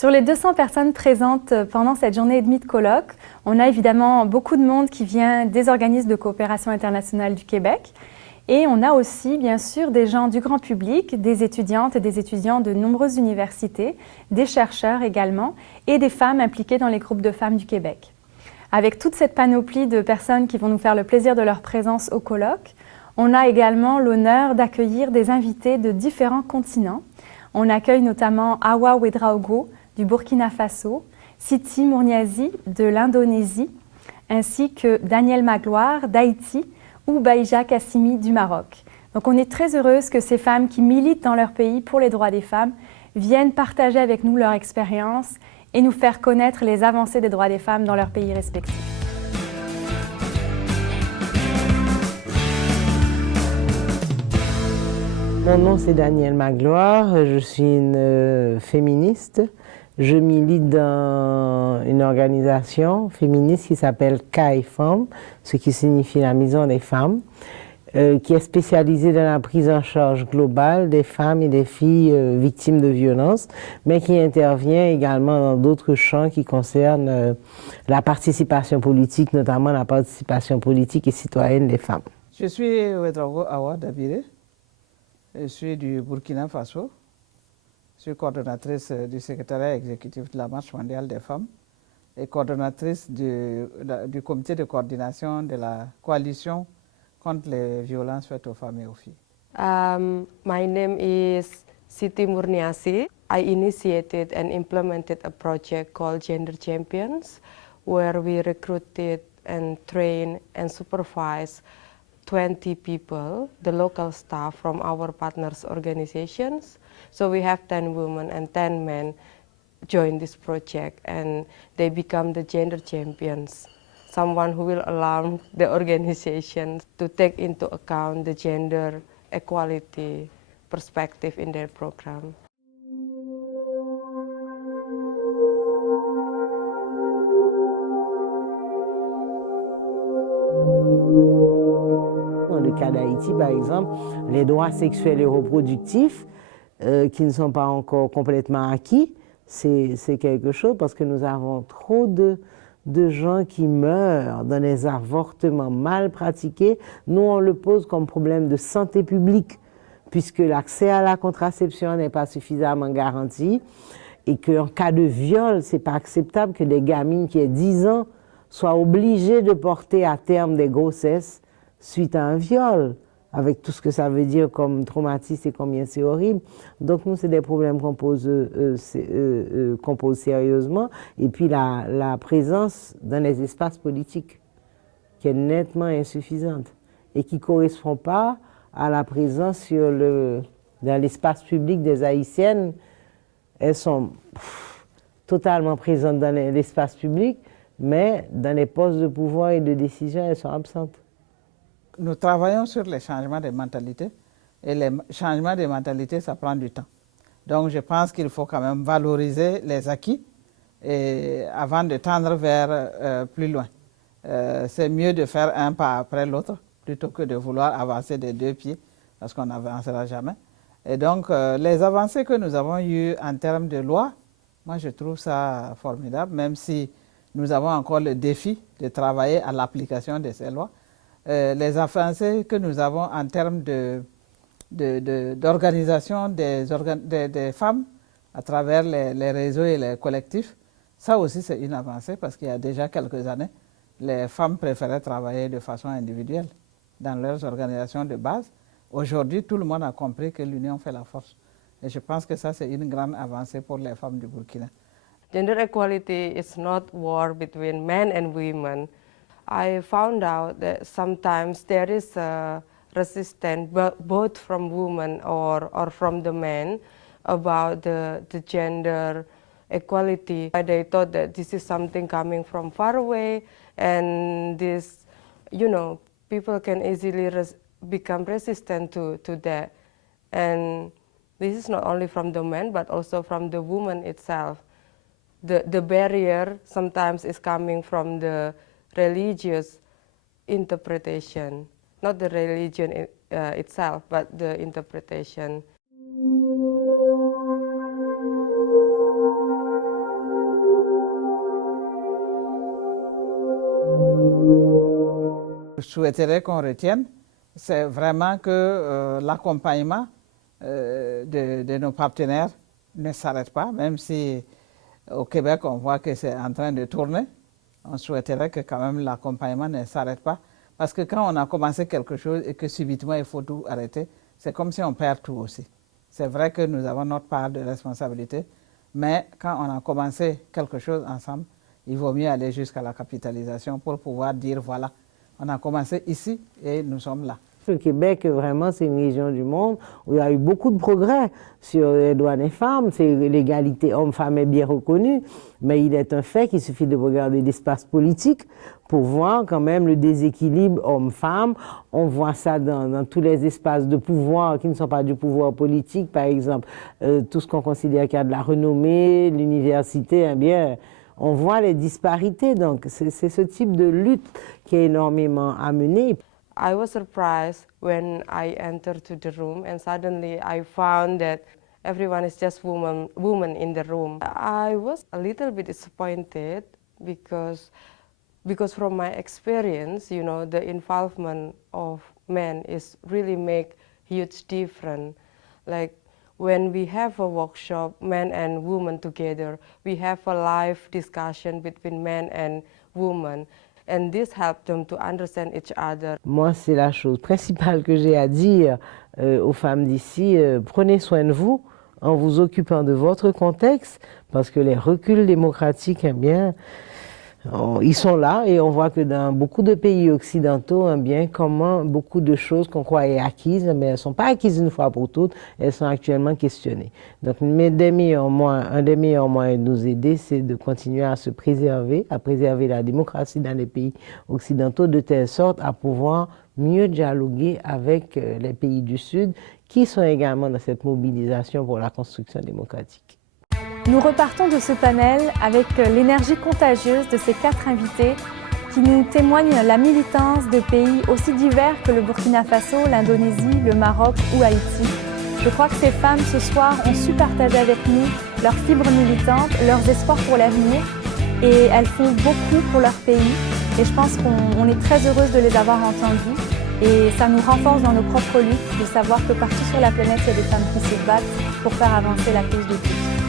Sur les 200 personnes présentes pendant cette journée et demie de colloque, on a évidemment beaucoup de monde qui vient des organismes de coopération internationale du Québec et on a aussi bien sûr des gens du grand public, des étudiantes et des étudiants de nombreuses universités, des chercheurs également et des femmes impliquées dans les groupes de femmes du Québec. Avec toute cette panoplie de personnes qui vont nous faire le plaisir de leur présence au colloque, on a également l'honneur d'accueillir des invités de différents continents. On accueille notamment Awa Ouedraogo du Burkina Faso, Siti Mourniazi de l'Indonésie, ainsi que Danielle Magloire d'Haïti ou Baïja Kassimi du Maroc. Donc on est très heureuse que ces femmes qui militent dans leur pays pour les droits des femmes viennent partager avec nous leur expérience et nous faire connaître les avancées des droits des femmes dans leurs pays respectifs. Mon nom c'est Danielle Magloire, je suis une féministe. Je milite dans une organisation féministe qui s'appelle CAI Femmes, ce qui signifie la Maison des femmes, qui est spécialisée dans la prise en charge globale des femmes et des filles victimes de violences, mais qui intervient également dans d'autres champs qui concernent la participation politique, notamment la participation politique et citoyenne des femmes. Je suis Ouedraogo Awa Dabiré, je suis du Burkina Faso. Je suis coordonnatrice du secrétariat exécutif de la Marche mondiale des femmes et coordonnatrice du comité de coordination de la coalition contre les violences faites aux femmes et aux filles. My name is Siti Mourniazi. I initiated and implemented a project called Gender Champions, where we recruited and trained and supervised 20 people, the local staff from our partners organizations. So we have 10 women and 10 men join this project and they become the gender champions. Someone who will allow the organization to take into account the gender equality perspective in their program. Dans le cas d'Haïti, par exemple, les droits sexuels et reproductifs qui ne sont pas encore complètement acquis, c'est quelque chose parce que nous avons trop de gens qui meurent dans des avortements mal pratiqués. Nous, on le pose comme problème de santé publique, puisque l'accès à la contraception n'est pas suffisamment garanti et qu'en cas de viol, ce n'est pas acceptable que des gamines qui aient 10 ans soient obligées de porter à terme des grossesses suite à un viol, avec tout ce que ça veut dire comme traumatisme et combien c'est horrible. Donc nous, c'est des problèmes qu'on pose sérieusement. Et puis la présence dans les espaces politiques, qui est nettement insuffisante et qui ne correspond pas à la présence dans l'espace public des Haïtiennes. Elles sont totalement présentes dans l'espace public, mais dans les postes de pouvoir et de décision, elles sont absentes. Nous travaillons sur les changements de mentalité et les changements de mentalité, ça prend du temps. Donc je pense qu'il faut quand même valoriser les acquis et avant de tendre vers plus loin. C'est mieux de faire un pas après l'autre plutôt que de vouloir avancer des 2 pieds parce qu'on n'avancera jamais. Et donc les avancées que nous avons eues en termes de loi, moi je trouve ça formidable, même si nous avons encore le défi de travailler à l'application de ces lois. Les avancées que nous avons en termes d'organisation des femmes à travers les réseaux et les collectifs, ça aussi c'est une avancée parce qu'il y a déjà quelques années, les femmes préféraient travailler de façon individuelle dans leurs organisations de base. Aujourd'hui, tout le monde a compris que l'union fait la force. Et je pense que ça c'est une grande avancée pour les femmes du Burkina. Gender equality is not war between men and women. I found out that sometimes there is a resistance both from women or from the men about the gender equality. They thought that this is something coming from far away and this, people can easily become resistant to that. And this is not only from the men but also from the woman itself. The barrier sometimes is coming from the religious interpretation, not the religion itself, but the interpretation. souhaiterais qu'on retienne, c'est vraiment que l'accompagnement de nos partenaires ne s'arrête pas, même si au Québec on voit que c'est en train de tourner. On souhaiterait que quand même l'accompagnement ne s'arrête pas, parce que quand on a commencé quelque chose et que subitement il faut tout arrêter, c'est comme si on perd tout aussi. C'est vrai que nous avons notre part de responsabilité, mais quand on a commencé quelque chose ensemble, il vaut mieux aller jusqu'à la capitalisation pour pouvoir dire voilà, on a commencé ici et nous sommes là. Le Québec, vraiment, c'est une région du monde où il y a eu beaucoup de progrès sur les droits des femmes. L'égalité homme-femme est bien reconnue, mais il est un fait qu'il suffit de regarder l'espace politique pour voir quand même le déséquilibre homme-femme. On voit ça dans tous les espaces de pouvoir qui ne sont pas du pouvoir politique, par exemple. Tout ce qu'on considère qu'il y a de la renommée, l'université, eh bien, on voit les disparités. Donc, c'est ce type de lutte qui est énormément à mener. I was surprised when I entered to the room and suddenly I found that everyone is just women in the room. I was a little bit disappointed because from my experience, you know, the involvement of men is really make huge difference. Like when we have a workshop, men and women together, we have a live discussion between men and women. And this helped them to understand each other. Moi, c'est la chose principale que j'ai à dire aux femmes d'ici. Prenez soin de vous en vous occupant de votre contexte, parce que les reculs démocratiques, eh bien, ils sont là, et on voit que dans beaucoup de pays occidentaux, eh bien, comment beaucoup de choses qu'on croyait acquises, eh bien, elles ne sont pas acquises une fois pour toutes, elles sont actuellement questionnées. Donc, un des meilleurs moyens de nous aider, c'est de continuer à se préserver, à préserver la démocratie dans les pays occidentaux, de telle sorte à pouvoir mieux dialoguer avec les pays du Sud, qui sont également dans cette mobilisation pour la construction démocratique. Nous repartons de ce panel avec l'énergie contagieuse de ces 4 invités qui nous témoignent la militance de pays aussi divers que le Burkina Faso, l'Indonésie, le Maroc ou Haïti. Je crois que ces femmes ce soir ont su partager avec nous leurs fibres militantes, leurs espoirs pour l'avenir, et elles font beaucoup pour leur pays, et je pense qu'on est très heureuse de les avoir entendues, et ça nous renforce dans nos propres luttes de savoir que partout sur la planète il y a des femmes qui se battent pour faire avancer la cause de tous.